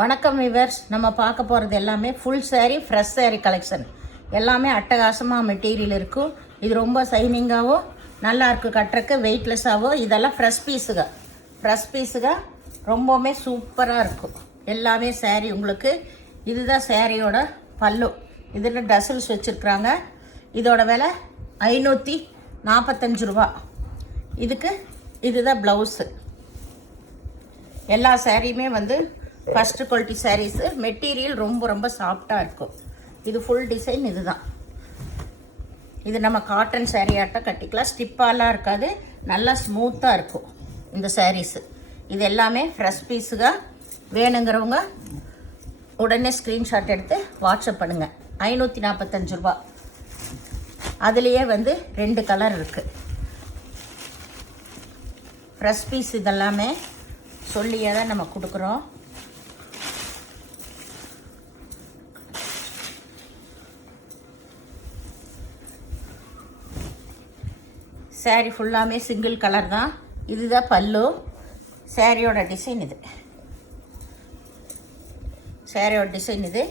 வணக்கம் விவர்ஸ். நம்ம பார்க்க போகிறது எல்லாமே full saree fresh saree collection. எல்லாமே அட்டகாசமாக மெட்டீரியல் இருக்கும். இது ரொம்ப சைனிங்காகவும் நல்லா இருக்குது, கட்டுறக்கு வெயிட்லெஸ்ஸாகவும். இதெல்லாம் ஃப்ரெஷ் பீஸுங்க ரொம்பவுமே சூப்பராக இருக்கும். எல்லாமே saree உங்களுக்கு. இதுதான் சாரியோட பல்லு. இதில் டசல்ஸ் வச்சுருக்குறாங்க. இதோட விலை 545 ரூபா. இதுதான் ப்ளவுஸு. எல்லா சாரியுமே வந்து ஃபஸ்ட்டு குவாலிட்டி சாரீஸு. மெட்டீரியல் ரொம்ப சாஃப்டாக இருக்கும். இது ஃபுல் டிசைன். இதுதான் இது நம்ம காட்டன் சாரீ ஆட்டம் கட்டிக்கலாம். ஸ்டிப்பாலாம் இருக்காது, நல்லா ஸ்மூத்தாக இருக்கும் இந்த சாரீஸு. இது எல்லாமே ஃப்ரெஷ் பீஸுங்க. வேணுங்கிறவங்க உடனே ஸ்க்ரீன்ஷாட் எடுத்து வாட்ஸ்அப் பண்ணுங்கள். 545 ரூபா. அதுலேயே வந்து 2 கலர் இருக்குது. ஃப்ரெஷ் பீஸ் இதெல்லாமே சொல்லியே தான் நம்ம கொடுக்குறோம். சாரீ ஃபுல்லாமே சிங்கிள் கலர் தான். இதுதான் பல்லு. சாரியோட டிசைன் இது.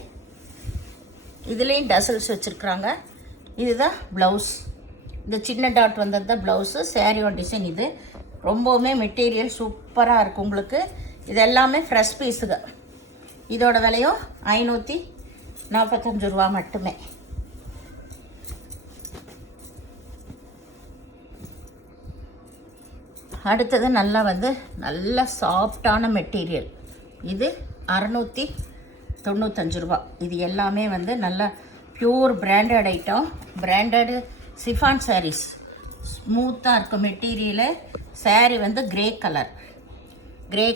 இதுலேயும் டசல்ஸ் வச்சுருக்குறாங்க. இதுதான் ப்ளவுஸ். இந்த சின்ன டாட் வந்தது தான் ப்ளவுஸு. சாரியோட டிசைன் இது. ரொம்பவுமே மெட்டீரியல் சூப்பராக இருக்கும் உங்களுக்கு. இது எல்லாமே ஃப்ரெஷ் பீஸுங்க. இதோட விலையும் 545 ரூபா மட்டுமே. அடுத்தது நல்ல சாஃப்டான மெட்டீரியல். இது 695 ரூபா. இது எல்லாமே வந்து நல்ல pure branded item. Branded chiffon saris. ஸ்மூத்தாக இருக்கும் மெட்டீரியலு. சாரீ வந்து கிரே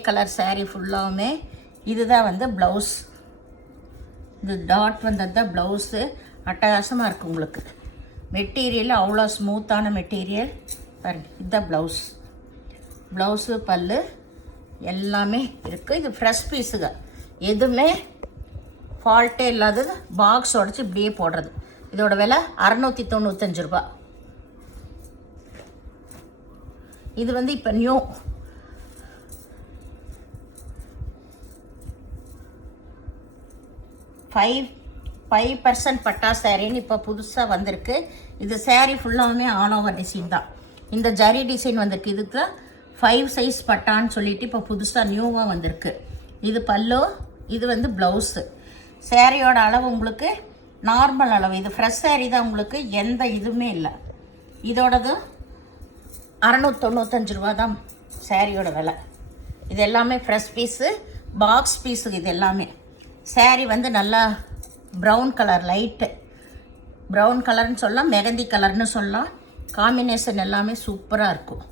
கலர் சாரீ ஃபுல்லாகவுமே. இதுதான் வந்து ப்ளவுஸ். இது டாட் வந்தது தான் ப்ளவுஸு. அட்டகாசமாக இருக்குது உங்களுக்கு. மெட்டீரியல் அவ்வளோ ஸ்மூத்தான மெட்டீரியல் பாருங்க. இதுதான் ப்ளவுஸு பல்லு எல்லாமே இருக்குது. இது ஃப்ரெஷ் பீஸுங்க. எதுவுமே ஃபால்ட்டே இல்லாதது. பாக்ஸ் உடச்சி இப்படியே போடுறது. இதோட விலை 695 ரூபா. இது வந்து இப்போ நியூ 5% பட்டா சாரின்னு இப்போ புதுசாக வந்திருக்கு. இது சாரீ ஃபுல்லாகவுமே ஆல் ஓவர் டிசைன் தான். இந்த ஜரி டிசைன் வந்திருக்கு. இதுக்கு தான் 5 சைஸ் பட்டான்னு சொல்லிட்டு இப்போ புதுசாக நியூவாக வந்திருக்கு. இது பல்லு. இது வந்து ப்ளவுஸு. சாரியோட அளவு உங்களுக்கு நார்மல் அளவு. இது ஃப்ரெஷ் சாரீ தான் உங்களுக்கு. எந்த இதுவுமே இல்லை. இதோடது 695 ரூபா தான் சாரியோட விலை. இது எல்லாமே ஃப்ரெஷ் பீஸு, பாக்ஸ் பீஸு. இது எல்லாமே சாரீ வந்து நல்லா ப்ரௌன் கலர், லைட்டு ப்ரௌன் கலர்னு சொல்லலாம், மெகந்தி கலர்னு சொல்லலாம். காம்பினேஷன் எல்லாமே சூப்பராக இருக்கும்.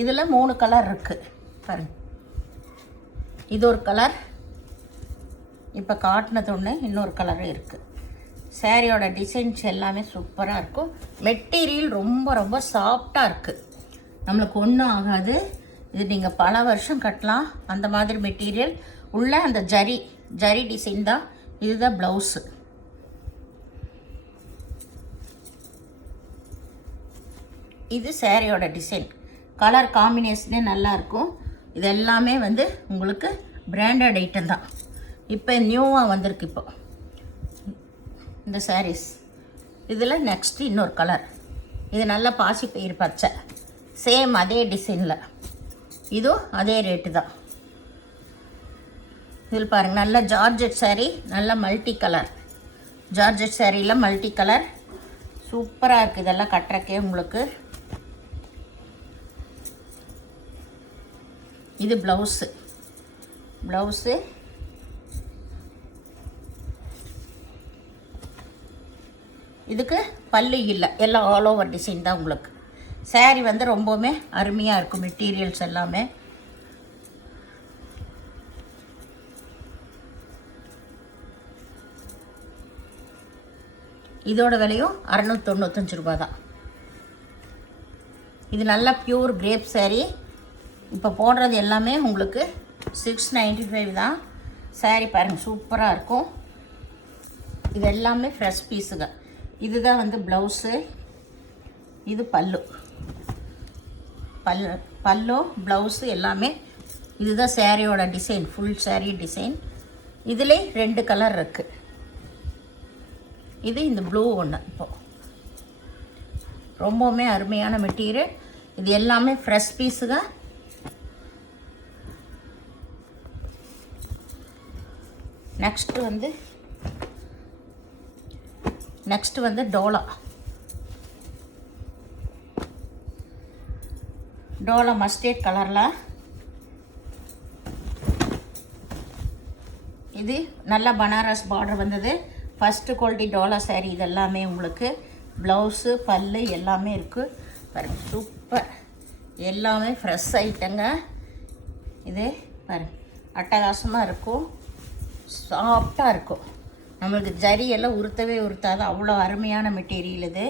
இதில் 3 கலர் இருக்குது பாருங்க. இது ஒரு கலர், இப்போ காட்டினது ஒன்று, இன்னொரு கலரும் இருக்குது. சாரியோட டிசைன்ஸ் எல்லாமே சூப்பராக இருக்கும். மெட்டீரியல் ரொம்ப சாஃப்டாக இருக்குது. நம்மளுக்கு ஒன்றும் ஆகாது. இது நீங்கள் பல வருஷம் கட்டலாம். அந்த மாதிரி மெட்டீரியல் உள்ள அந்த ஜரி டிசைன் தான். இதுதான் ப்ளவுஸு. இது சாரியோட டிசைன். கலர் காம்பினேஷனே நல்லாயிருக்கும். இது எல்லாமே வந்து உங்களுக்கு பிராண்டட் ஐட்டம் தான். இப்போ நியூவாக வந்திருக்கு இப்போ இந்த சாரீஸ். இதில் நெக்ஸ்ட்டு இன்னொரு கலர். இது நல்ல பாசிப்பயிறு பச்சை. சேம் அதே டிசைனில். இதுவும் அதே ரேட்டு தான். இதில் பாருங்கள், நல்ல ஜார்ஜெட் சாரீ. நல்ல மல்டி கலர் ஜார்ஜெட் சாரியில் மல்டி கலர் சூப்பராக இருக்குது. இதெல்லாம் கட்டுறக்கே உங்களுக்கு. இது ப்ளவுஸு. இதுக்கு பல்லு இல்லை, எல்லாம் ஆல் ஓவர் டிசைன் தான் உங்களுக்கு. சாரீ வந்து ரொம்பவுமே அருமையாக இருக்கும். மெட்டீரியல்ஸ் எல்லாமே இதோட விலையும் 695 ரூபா தான். இது நல்லா பியூர் கிரேப் சாரீ. இப்போ போடுறது எல்லாமே உங்களுக்கு 695 தான். சாரீ பாருங்கள் சூப்பராக இருக்கும். இது எல்லாமே ஃப்ரெஷ் பீஸுங்க. இதுதான் வந்து ப்ளவுஸு. இது பல்லு ப்ளவுஸு எல்லாமே இதுதான் சாரியோட டிசைன், ஃபுல் சாரீ டிசைன். இதிலே 2 கலர் இருக்குது. இது இந்த ப்ளூ ஒன்று. இப்போது ரொம்பவுமே அருமையான மெட்டீரியல். இது எல்லாமே ஃப்ரெஷ் பீஸுங்க. நெக்ஸ்ட் வந்து டோலா மஸ்டர்ட் கலரில். இது நல்ல பனாரஸ் பார்டர் வந்தது. First quality Dola sari. இது எல்லாமே உங்களுக்கு ப்ளவுஸு பல்லு எல்லாமே இருக்குது. பாருங்க, சூப்பர். எல்லாமே ஃப்ரெஷ் ஐட்டங்க. இது பாருங்க, அட்டகாசமாக இருக்கும், சாஃப்டாக இருக்கும். நம்மளுக்கு ஜரி எல்லாம் உறுத்தவே உறுத்தாது, அவ்வளோ அருமையான மெட்டீரியல் இது.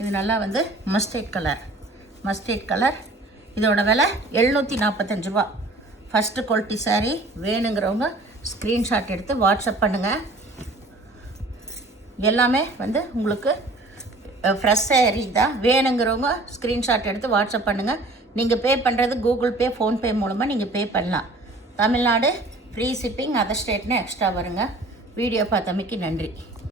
இது நல்லா வந்து மஸ்டர்ட் கலர். இதோட விலை 745 ரூபா. First quality sari. வேணுங்கிறவங்க ஸ்க்ரீன்ஷாட் எடுத்து வாட்ஸ்அப் பண்ணுங்கள். எல்லாமே வந்து உங்களுக்கு ஃப்ரெஷ் சாரீ தான். வேணுங்கிறவங்க ஸ்க்ரீன்ஷாட் எடுத்து வாட்ஸ்அப் பண்ணுங்கள். நீங்கள் பே பண்ணுறது கூகுள் பே, ஃபோன்பே மூலமாக நீங்கள் பே பண்ணலாம். தமிழ்நாடு ஃப்ரீ ஷிப்பிங், அதர் ஸ்டேட்னா எக்ஸ்ட்ரா வருங்க. வீடியோ பார்த்தமைக்கு நன்றி.